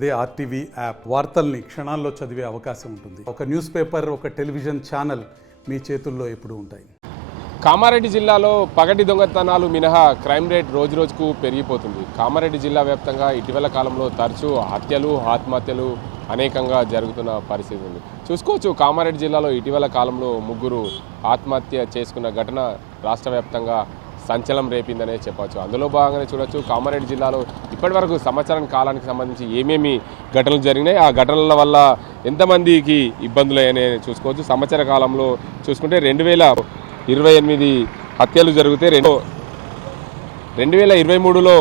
అదే RTV app వార్తల్ని క్షణాల్లో చదివే అవకాశం ఉంటుంది. ఒక న్యూస్ పేపర్, ఒక టెలివిజన్ ఛానల్ మీ చేతుల్లో ఎప్పుడూ ఉంటాయి. కామారెడ్డి జిల్లాలో పగటి దొంగతనాలు మినహా క్రైమ్ రేట్ రోజురోజుకు పెరిగిపోతుంది. కామారెడ్డి జిల్లా వ్యాప్తంగా ఇటీవల కాలంలో తరచూ హత్యలు, ఆత్మహత్యలు అనేకంగా జరుగుతున్న పరిస్థితి ఉంది. చూసుకోవచ్చు, కామారెడ్డి జిల్లాలో ఇటీవల కాలంలో 3 ఆత్మహత్య చేసుకున్న ఘటన రాష్ట్ర వ్యాప్తంగా సంచలనం రేపిందనే చెప్పవచ్చు. అందులో భాగంగానే చూడొచ్చు, కామారెడ్డి జిల్లాలో ఇప్పటివరకు సంవత్సరం కాలానికి సంబంధించి ఏమేమి ఘటనలు జరిగినాయి, ఆ ఘటనల వల్ల ఎంతమందికి ఇబ్బందులు అయ్యాయని చూసుకోవచ్చు. సంవత్సర కాలంలో చూసుకుంటే 2028 హత్యలు జరిగితే 2023లో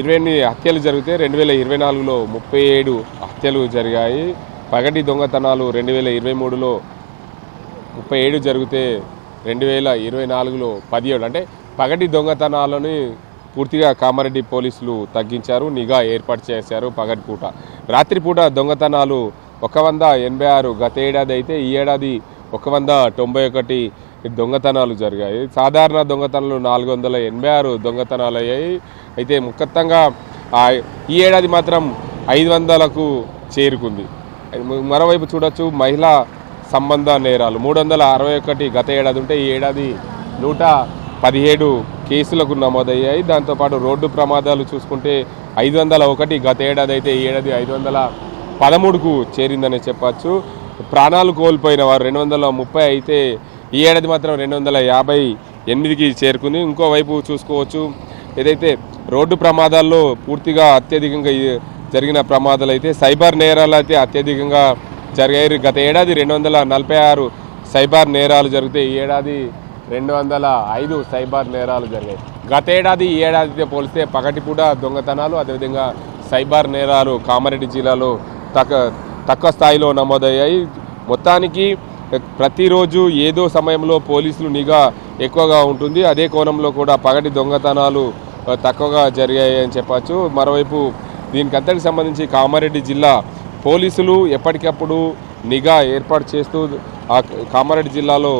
28 హత్యలు జరిగితే 2024లో 37 హత్యలు జరిగాయి. పగటి దొంగతనాలు 2023లో 37 జరిగితే 2024లో 17. అంటే పగటి దొంగతనాలని పూర్తిగా కామారెడ్డి పోలీసులు తగ్గించారు, నిఘా ఏర్పాటు చేశారు. పగటిపూట, రాత్రిపూట దొంగతనాలు 186 గత ఏడాది అయితే ఈ ఏడాది 191 దొంగతనాలు జరిగాయి. సాధారణ దొంగతనాలు 486 దొంగతనాలు అయ్యాయి. అయితే మొత్తంగా ఈ ఏడాది మాత్రం 500కు చేరుకుంది. మరోవైపు చూడొచ్చు, మహిళా సంబంధ నేరాలు 361 గత ఏడాది ఉంటే ఈ ఏడాది 117 కేసులకు నమోదయ్యాయి. దాంతోపాటు రోడ్డు ప్రమాదాలు చూసుకుంటే 501 గత ఏడాది అయితే ఈ ఏడాది 513కు చేరిందని చెప్పచ్చు. ప్రాణాలు కోల్పోయిన వారు 230 అయితే ఈ ఏడాది మాత్రం 258కి చేరుకుంది. ఇంకోవైపు చూసుకోవచ్చు, ఏదైతే రోడ్డు ప్రమాదాల్లో పూర్తిగా అత్యధికంగా జరిగిన ప్రమాదాలు అయితే సైబర్ నేరాలు అయితే అత్యధికంగా జరిగాయి. గత ఏడాది 246 సైబర్ నేరాలు జరిగితే ఈ ఏడాది 205 సైబర్ నేరాలు జరిగాయి. గత ఏడాది ఈ ఏడాదితో పోలిస్తే పగటిపూట దొంగతనాలు, అదేవిధంగా సైబర్ నేరాలు కామారెడ్డి జిల్లాలో తక్కువ స్థాయిలో నమోదయ్యాయి. మొత్తానికి ప్రతిరోజు ఏదో సమయంలో పోలీసులు నిఘా ఎక్కువగా ఉంటుంది. అదే కోణంలో కూడా పగటి దొంగతనాలు తక్కువగా జరిగాయి అని చెప్పచ్చు. మరోవైపు దీనికి అంతటికి సంబంధించి కామారెడ్డి జిల్లా పోలీసులు ఎప్పటికప్పుడు నిఘా ఏర్పాటు చేస్తూ ఆ కామారెడ్డి జిల్లాలో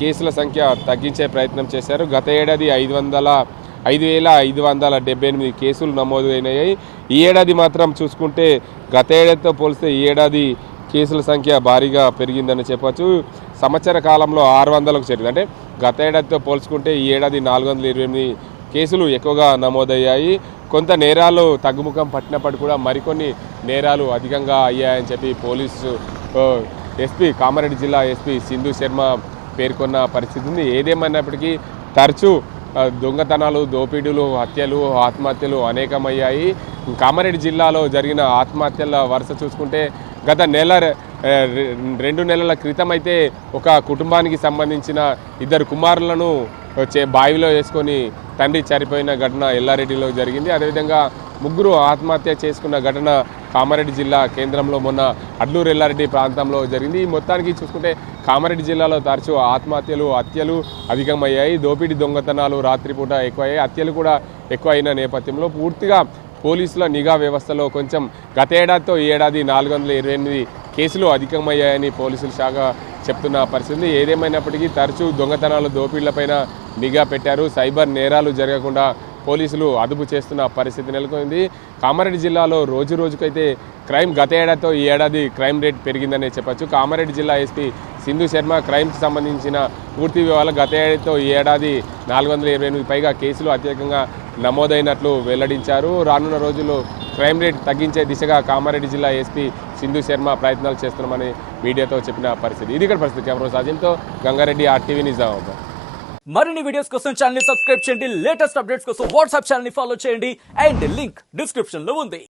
కేసుల సంఖ్య తగ్గించే ప్రయత్నం చేశారు. గత ఏడాది 5,578 కేసులు నమోదు అయినాయి. ఈ ఏడాది మాత్రం చూసుకుంటే గత ఏడాదితో పోలిస్తే ఈ ఏడాది కేసుల సంఖ్య భారీగా పెరిగిందని చెప్పచ్చు. సంవత్సర కాలంలో 600కు చేరింది. అంటే గత ఏడాదితో పోల్చుకుంటే ఈ ఏడాది 428 కేసులు ఎక్కువగా నమోదయ్యాయి. కొంత నేరాలు తగ్గుముఖం పట్టినప్పటికీ కూడా మరికొన్ని నేరాలు అధికంగా అయ్యాయని చెప్పి పోలీసు ఎస్పీ, కామారెడ్డి జిల్లా ఎస్పీ సింధు శర్మ పేర్కొన్న పరిస్థితి ఉంది. ఏదేమైనప్పటికీ తరచూ దొంగతనాలు, దోపిడీలు, హత్యలు, ఆత్మహత్యలు అనేకమయ్యాయి. కామారెడ్డి జిల్లాలో జరిగిన ఆత్మహత్యల వరుస చూసుకుంటే గత 2 నెలల క్రితం అయితే ఒక కుటుంబానికి సంబంధించిన 2 కుమారులను బావిలో వేసుకొని తండ్రి చనిపోయిన ఘటన ఎల్లారెడ్డిలో జరిగింది. అదేవిధంగా 3 ఆత్మహత్య చేసుకున్న ఘటన కామారెడ్డి జిల్లా కేంద్రంలో మొన్న అడ్లూరు ఎల్లారెడ్డి ప్రాంతంలో జరిగింది. మొత్తానికి చూసుకుంటే కామారెడ్డి జిల్లాలో తరచూ ఆత్మహత్యలు, హత్యలు అధికమయ్యాయి. దోపిడీ దొంగతనాలు రాత్రిపూట ఎక్కువయ్యాయి. హత్యలు కూడా ఎక్కువ అయిన నేపథ్యంలో పూర్తిగా పోలీసుల నిఘా వ్యవస్థలో కొంచెం గత ఏడాదితో ఈ ఏడాది 428 కేసులు అధికమయ్యాయని పోలీసుల శాఖ చెప్తున్న పరిస్థితి. ఏదేమైనప్పటికీ తరచూ దొంగతనాలు, దోపిడీలపైన నిఘా పెట్టారు. సైబర్ నేరాలు జరగకుండా పోలీసులు అదుపు చేస్తున్న పరిస్థితి నెలకొంది. కామారెడ్డి జిల్లాలో రోజు రోజుకైతే క్రైమ్ గత ఏడాదితో ఈ ఏడాది క్రైమ్ రేట్ పెరిగిందనే చెప్పచ్చు. కామారెడ్డి జిల్లా ఎస్పీ సింధు శర్మ క్రైమ్కి సంబంధించిన పూర్తి వివరాలు గత ఏడాదితో ఈ ఏడాది 428 పైగా కేసులు అత్యధికంగా నమోదైనట్లు వెల్లడించారు. రానున్న రోజుల్లో క్రైమ్ రేట్ తగ్గించే దిశగా కామారెడ్డి జిల్లా ఎస్పీ సింధు శర్మ ప్రయత్నాలు చేస్తున్నామని మీడియాతో చెప్పిన పరిస్థితి. ఇది ఇక్కడ పరిస్థితి. కెమెరా సాజింతో గంగారెడ్డి, RTV నిజామాబాద్. మరిన్ని వీడియోస్ కోసం ఛానల్ ని సబ్స్క్రైబ్ చేయండి. లేటెస్ట్ అప్డేట్స్ కోసం వాట్సాప్ ఛానల్ ని ఫాలో చేయండి. అండ్ లింక్ డిస్క్రిప్షన్ లో ఉంది.